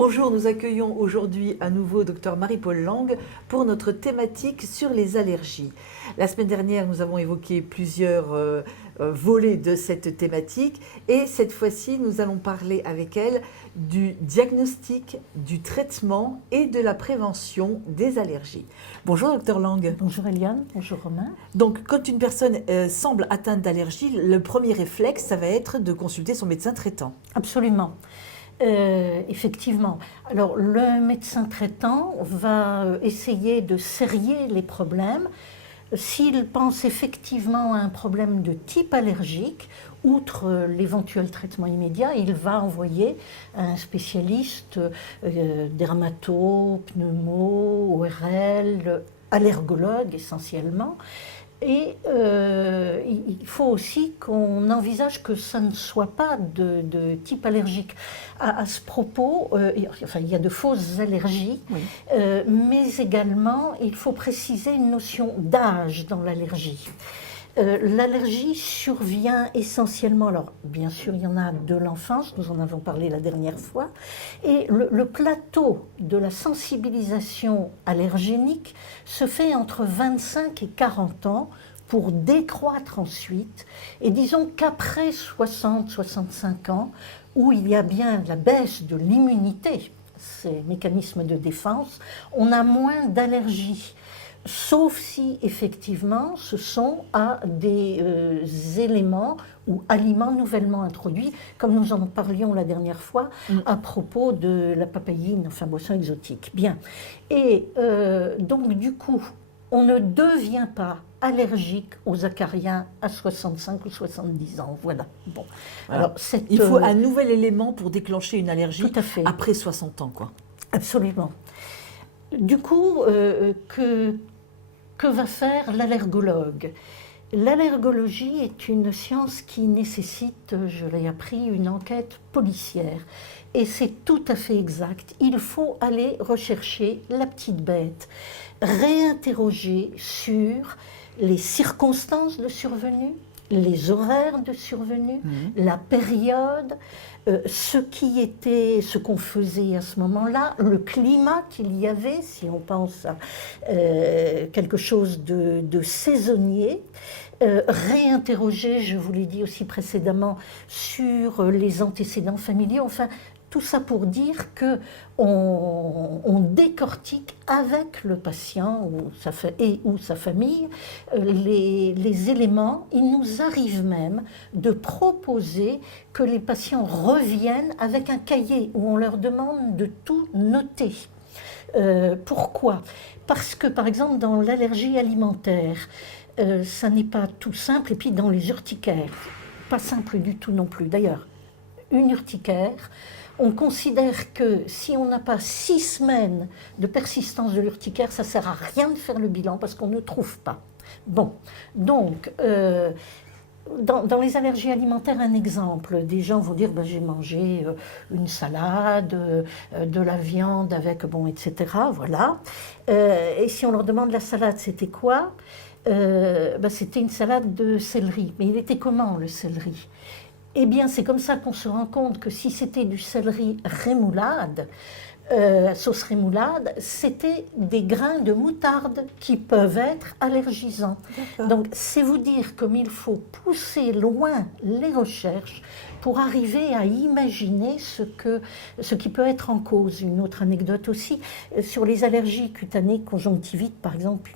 Bonjour, nous accueillons aujourd'hui à nouveau Dr Marie-Paule Lang pour notre thématique sur les allergies. La semaine dernière, nous avons évoqué plusieurs volets de cette thématique et cette fois-ci, nous allons parler avec elle du diagnostic, du traitement et de la prévention des allergies. Bonjour Dr Lang. Bonjour Eliane, bonjour Romain. Donc quand une personne semble atteinte d'allergie, le premier réflexe, ça va être de consulter son médecin traitant. Absolument. Effectivement. Alors, le médecin traitant va essayer de serrer les problèmes. S'il pense effectivement à un problème de type allergique, outre l'éventuel traitement immédiat, il va envoyer un spécialiste dermato, pneumo, ORL, allergologue essentiellement. Et il faut aussi qu'on envisage que ça ne soit pas de type allergique. À ce propos, il y a de fausses allergies, oui. Mais également, il faut préciser une notion d'âge dans l'allergie. L'allergie survient essentiellement, alors bien sûr il y en a de l'enfance, nous en avons parlé la dernière fois, et le plateau de la sensibilisation allergénique se fait entre 25 et 40 ans pour décroître ensuite, et disons qu'après 60-65 ans, où il y a bien la baisse de l'immunité, ces mécanismes de défense, on a moins d'allergies. Sauf si, effectivement, ce sont à des éléments ou aliments nouvellement introduits, comme nous en parlions la dernière fois, à propos de la papaïne, enfin, boisson exotique. Bien. Et donc, du coup, on ne devient pas allergique aux acariens à 65 ou 70 ans. Voilà. Bon. Alors, il faut un nouvel élément pour déclencher une allergie après 60 ans, quoi. Absolument. Du coup, que va faire l'allergologue? L'allergologie est une science qui nécessite, je l'ai appris, une enquête policière. Et c'est tout à fait exact. Il faut aller rechercher la petite bête, réinterroger sur les circonstances de survenue, les horaires de survenue, la période, ce qu'on faisait à ce moment-là, le climat qu'il y avait, si on pense à quelque chose de saisonnier, réinterroger, je vous l'ai dit aussi précédemment, sur les antécédents familiaux, enfin, tout ça pour dire qu'on décortique avec le patient ou sa famille les éléments. Il nous arrive même de proposer que les patients reviennent avec un cahier où on leur demande de tout noter. Pourquoi? Parce que, par exemple, dans l'allergie alimentaire, ça n'est pas tout simple, et puis dans les urticaires, pas simple du tout non plus. D'ailleurs, une urticaire, on considère que si on n'a pas 6 semaines de persistance de l'urticaire, ça ne sert à rien de faire le bilan parce qu'on ne trouve pas. Bon, donc, dans les allergies alimentaires, un exemple, des gens vont dire j'ai mangé une salade, de la viande avec, etc. Voilà. Et si on leur demande la salade, c'était quoi? C'était une salade de céleri. Mais il était comment le céleri? Eh bien, c'est comme ça qu'on se rend compte que si c'était du céleri rémoulade, sauce rémoulade, c'était des grains de moutarde qui peuvent être allergisants. Donc, c'est vous dire comme il faut pousser loin les recherches pour arriver à imaginer ce qui peut être en cause. Une autre anecdote aussi, sur les allergies cutanées conjonctivites, par exemple,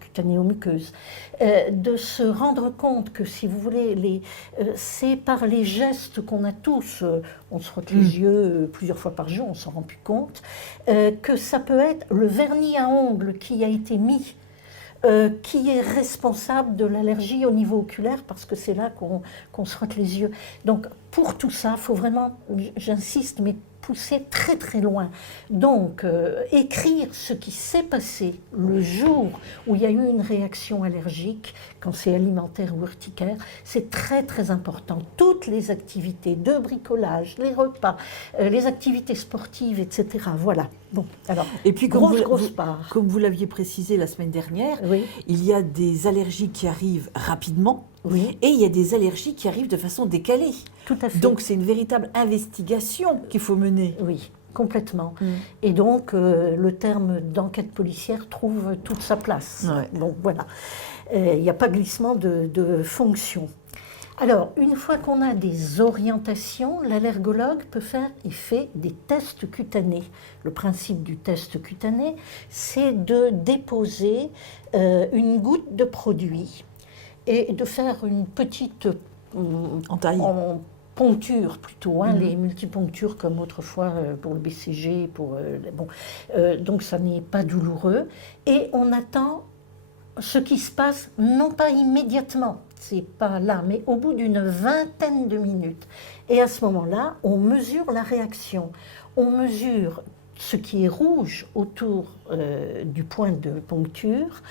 cutanéo-muqueuses, de se rendre compte que, si vous voulez, c'est par les gestes qu'on a tous, on se frotte les yeux plusieurs fois par jour, on ne s'en rend plus compte, que ça peut être le vernis à ongles qui a été mis, qui est responsable de l'allergie au niveau oculaire, parce que c'est là qu'on se frotte les yeux. Donc, pour tout ça, il faut vraiment, j'insiste, mais pousser très très loin. Donc, écrire ce qui s'est passé le jour où il y a eu une réaction allergique, quand c'est alimentaire ou urticaire, c'est très très important. Toutes les activités de bricolage, les repas, les activités sportives, etc. Voilà. Bon, alors, et puis, grosse part. Comme vous l'aviez précisé la semaine dernière, oui. Il y a des allergies qui arrivent rapidement. Oui. Et il y a des allergies qui arrivent de façon décalée. Tout à fait. Donc c'est une véritable investigation qu'il faut mener. Oui, complètement. Et donc, le terme d'enquête policière trouve toute sa place. Ouais. Donc voilà, il n'y a pas glissement de fonction. Alors, une fois qu'on a des orientations, l'allergologue peut faire et fait des tests cutanés. Le principe du test cutané, c'est de déposer une goutte de produit et de faire une petite Entaille. en poncture plutôt, les multiponctures comme autrefois pour le BCG, donc ça n'est pas douloureux. Et on attend ce qui se passe, non pas immédiatement, c'est pas là, mais au bout d'une vingtaine de minutes. Et à ce moment-là, on mesure la réaction. On mesure ce qui est rouge autour du point de poncture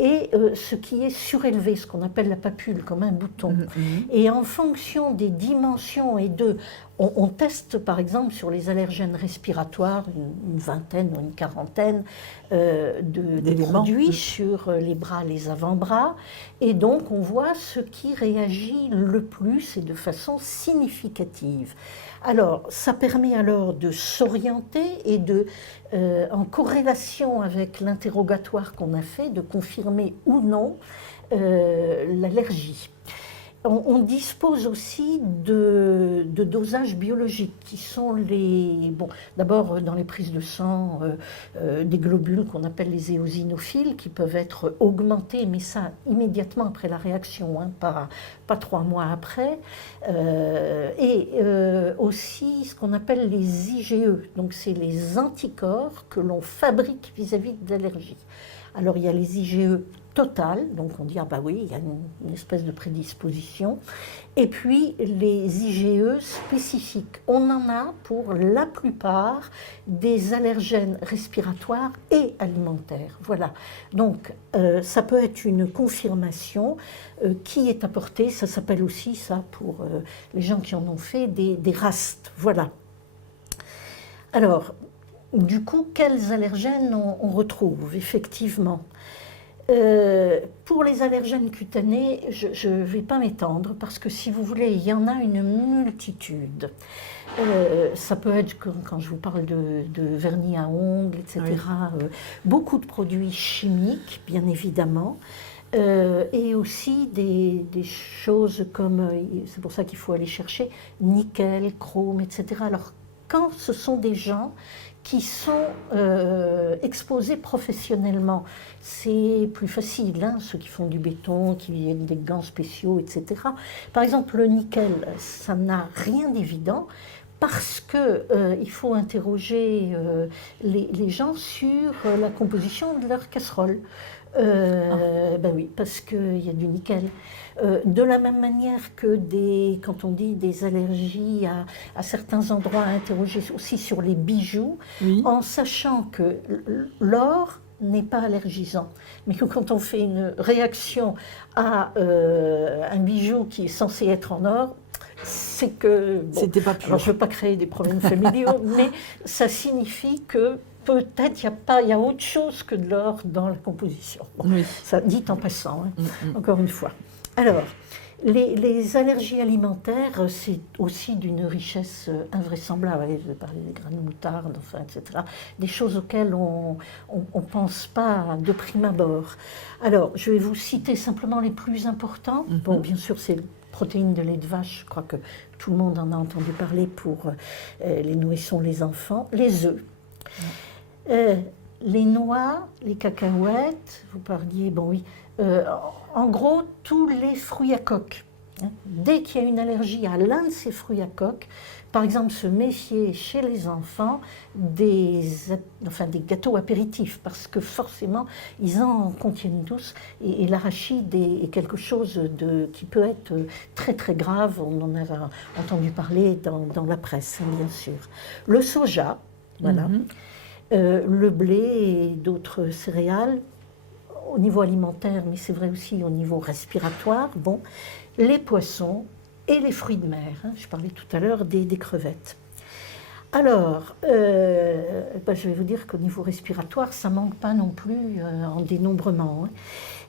et ce qui est surélevé, ce qu'on appelle la papule, comme un bouton. Et en fonction des dimensions on teste par exemple sur les allergènes respiratoires une vingtaine ou une quarantaine de produits sur les bras, les avant-bras, et donc on voit ce qui réagit le plus et de façon significative. Alors, ça permet alors de s'orienter et en corrélation avec l'interrogatoire qu'on a fait, de confirmer ou non l'allergie. On dispose aussi de dosages biologiques qui sont d'abord dans les prises de sang, des globules qu'on appelle les éosinophiles qui peuvent être augmentés, mais ça immédiatement après la réaction, pas 3 mois après, et aussi ce qu'on appelle les IgE, donc c'est les anticorps que l'on fabrique vis-à-vis de l'allergie. Alors il y a les IgE totales, donc on dit oui, il y a une espèce de prédisposition, et puis les IgE spécifiques. On en a pour la plupart des allergènes respiratoires et alimentaires. Voilà, donc ça peut être une confirmation qui est apportée, ça s'appelle aussi ça pour les gens qui en ont fait des RAST. Voilà. Alors, du coup, quels allergènes on retrouve effectivement? Pour les allergènes cutanés, je ne vais pas m'étendre parce que si vous voulez, il y en a une multitude. Ça peut être, quand je vous parle de vernis à ongles, etc., beaucoup de produits chimiques, bien évidemment, et aussi des choses comme, c'est pour ça qu'il faut aller chercher, nickel, chrome, etc. Alors, quand ce sont des gens qui sont exposés professionnellement, c'est plus facile, ceux qui font du béton, qui viennent des gants spéciaux, etc. Par exemple, le nickel, ça n'a rien d'évident parce qu'il faut interroger les gens sur la composition de leur casserole. Oui, parce qu'il y a du nickel. De la même manière que quand on dit des allergies à certains endroits, à interroger aussi sur les bijoux, en sachant que l'or n'est pas allergisant, mais que quand on fait une réaction à un bijou qui est censé être en or, c'est que... C'était pas pur. Alors je ne veux pas créer des problèmes familiaux, mais ça signifie que peut-être il y a autre chose que de l'or dans la composition. Ça dit en passant, encore une fois. Alors, les allergies alimentaires, c'est aussi d'une richesse invraisemblable. Je vais parler des grains de moutarde, etc. Des choses auxquelles on ne pense pas de prime abord. Alors, je vais vous citer simplement les plus importants. Bon, bien sûr, c'est protéines de lait de vache, je crois que tout le monde en a entendu parler pour les nourrissons, les enfants. Les œufs. Les noix, les cacahuètes, vous parliez, en gros, tous les fruits à coque. Dès qu'il y a une allergie à l'un de ces fruits à coque, par exemple, se méfier chez les enfants des gâteaux apéritifs, parce que forcément, ils en contiennent tous, et l'arachide est quelque chose qui peut être très très grave, on en a entendu parler dans la presse, bien sûr. Le soja, voilà. Le blé et d'autres céréales, au niveau alimentaire, mais c'est vrai aussi au niveau respiratoire, les poissons et les fruits de mer. Je parlais tout à l'heure des crevettes. Alors, je vais vous dire qu'au niveau respiratoire, ça ne manque pas non plus en dénombrement, hein.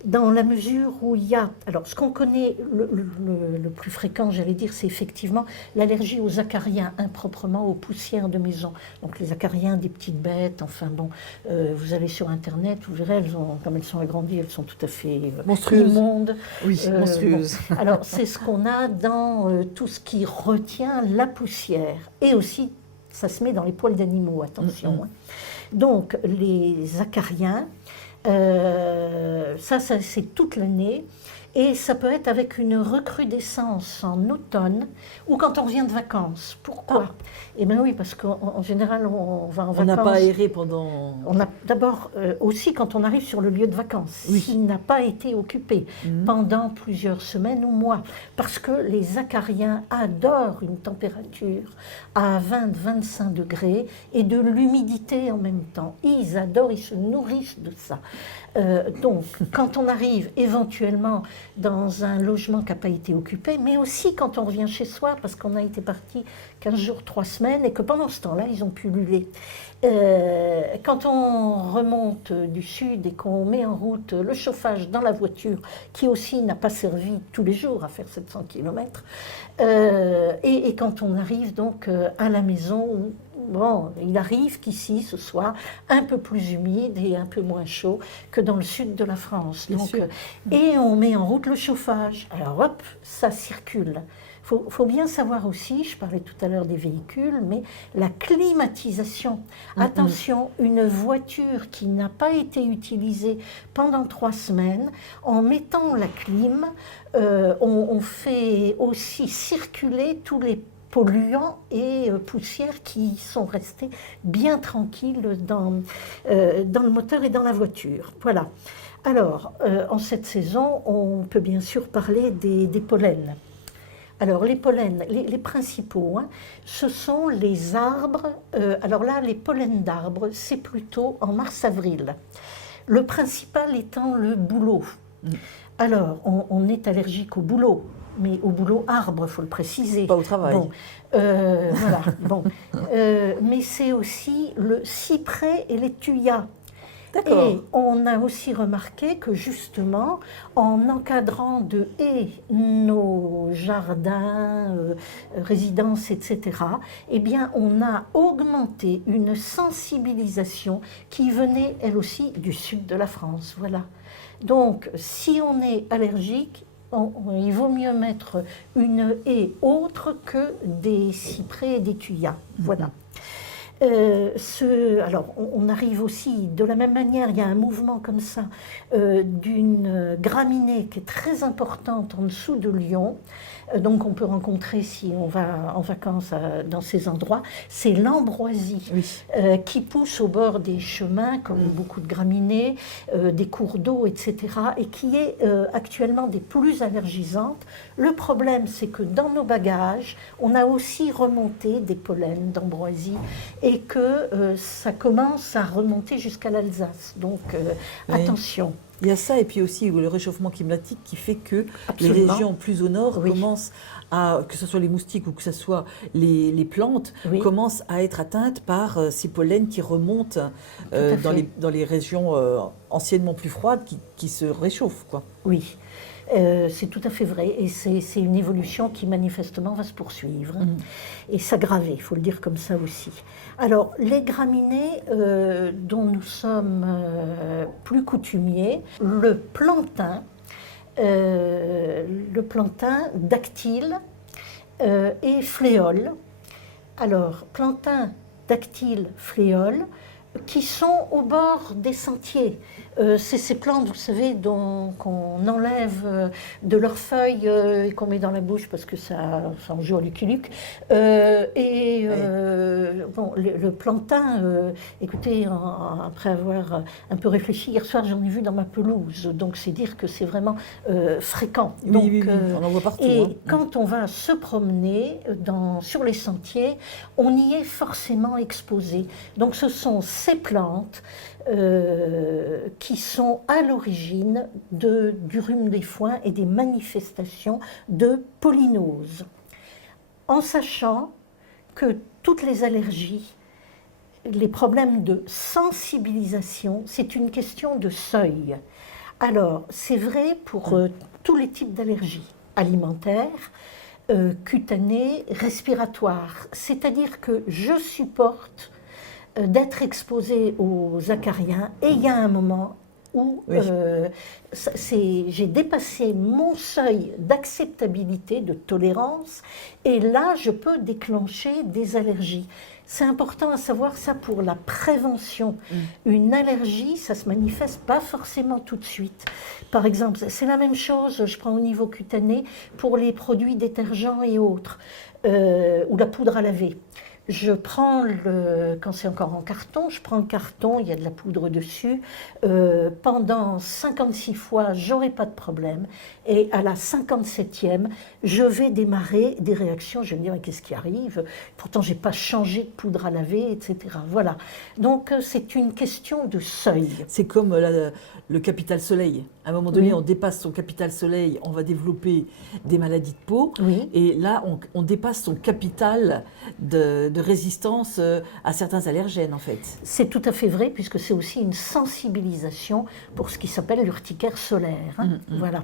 Dans la mesure où il y a... Alors, ce qu'on connaît le plus fréquent, j'allais dire, c'est effectivement l'allergie aux acariens, improprement aux poussières de maison. Donc, les acariens des petites bêtes, enfin bon, vous allez sur Internet, vous verrez, comme elles sont agrandies, elles sont tout à fait monstrueuses. immondes. Oui, monstrueuses. Bon. Alors, c'est ce qu'on a dans tout ce qui retient la poussière. Et aussi, ça se met dans les poils d'animaux, attention. Hein. Donc, les acariens, ça c'est toute l'année. Et ça peut être avec une recrudescence en automne ou quand on revient de vacances. Pourquoi? Eh bien oui, parce qu'en général, on va en vacances. On n'a pas aéré pendant... On a d'abord aussi quand on arrive sur le lieu de vacances, oui. s'il n'a pas été occupé pendant plusieurs semaines ou mois, parce que les acariens adorent une température à 20-25 degrés et de l'humidité en même temps. Ils adorent, ils se nourrissent de ça. Donc, quand on arrive éventuellement dans un logement qui n'a pas été occupé, mais aussi quand on revient chez soi, parce qu'on a été parti 15 jours, 3 semaines, et que pendant ce temps-là, ils ont pullulé. Quand on remonte du sud et qu'on met en route le chauffage dans la voiture, qui aussi n'a pas servi tous les jours à faire 700 km, et quand on arrive donc à la maison, bon, il arrive qu'ici, ce soit un peu plus humide et un peu moins chaud que dans le sud de la France. Donc, et on met en route le chauffage. Alors hop, ça circule. Faut bien savoir aussi, je parlais tout à l'heure des véhicules, mais la climatisation. Attention, une voiture qui n'a pas été utilisée pendant 3 semaines, en mettant la clim, on fait aussi circuler tous les polluants et poussières qui sont restés bien tranquilles dans le moteur et dans la voiture. Voilà. Alors, en cette saison, on peut bien sûr parler des pollens. Alors, les pollens, les principaux, hein, ce sont les arbres. Alors là, les pollens d'arbres, c'est plutôt en mars-avril. Le principal étant le bouleau. Alors, on est allergique au bouleau. Mais au boulot arbre, il faut le préciser. Pas au travail. Bon, voilà. Bon. Mais c'est aussi le cyprès et les tuyas. D'accord. Et on a aussi remarqué que justement, en encadrant de haies nos jardins, résidences, etc., eh bien, on a augmenté une sensibilisation qui venait, elle aussi, du sud de la France. Voilà. Donc, si on est allergique, il vaut mieux mettre une haie autre que des cyprès et des tuyas. Voilà. Alors, on arrive aussi, de la même manière, il y a un mouvement comme ça, d'une graminée qui est très importante en dessous de Lyon, donc on peut rencontrer si on va en vacances dans ces endroits, c'est l'ambroisie, qui pousse au bord des chemins, comme beaucoup de graminées, des cours d'eau, etc., et qui est actuellement des plus allergisantes. Le problème, c'est que dans nos bagages, on a aussi remonté des pollens d'ambroisie, et que ça commence à remonter jusqu'à l'Alsace. Donc, attention. Il y a ça, et puis aussi le réchauffement climatique qui fait que Absolument. les régions plus au nord commencent à, que ce soit les moustiques ou que ce soit les plantes, commencent à être atteintes par ces pollens qui remontent dans les régions anciennement plus froides qui se réchauffent, quoi. Oui. C'est tout à fait vrai, et c'est une évolution qui manifestement va se poursuivre et s'aggraver, il faut le dire comme ça aussi. Alors, les graminées dont nous sommes plus coutumiers, le plantain dactyle et fléole. Alors, plantain, dactyle, fléole, qui sont au bord des sentiers. C'est ces plantes, vous savez, qu'on enlève de leurs feuilles et qu'on met dans la bouche parce que ça en joue à Lucky Luke. Bon, le plantain, écoutez, après avoir un peu réfléchi, hier soir j'en ai vu dans ma pelouse, donc c'est dire que c'est vraiment fréquent. Donc, oui, on en voit partout. Et quand on va se promener sur les sentiers, on y est forcément exposé. Donc ce sont ces plantes qui sont à l'origine du rhume des foins et des manifestations de polynose. En sachant que toutes les allergies, les problèmes de sensibilisation, c'est une question de seuil. Alors, c'est vrai pour tous les types d'allergies, alimentaires, cutanées, respiratoires. C'est-à-dire que je supporte d'être exposée aux acariens et il y a un moment où Oui. j'ai dépassé mon seuil d'acceptabilité, de tolérance, et là, je peux déclencher des allergies. C'est important à savoir ça pour la prévention. Une allergie, ça se manifeste pas forcément tout de suite. Par exemple, c'est la même chose, je prends au niveau cutané, pour les produits détergents et autres, ou la poudre à laver. Je prends quand c'est encore en carton, je prends le carton, il y a de la poudre dessus. Pendant 56 fois, j'aurai pas de problème. Et à la 57e, je vais démarrer des réactions. Je vais me dire, mais qu'est-ce qui arrive? Pourtant, j'ai pas changé de poudre à laver, etc. Voilà. Donc, c'est une question de seuil. C'est comme le capital soleil. À un moment donné, Oui. on dépasse son capital soleil, on va développer des maladies de peau. Oui. Et là, on dépasse son capital de résistance à certains allergènes, en fait. C'est tout à fait vrai, puisque c'est aussi une sensibilisation pour ce qui s'appelle l'urticaire solaire. Hein. Voilà.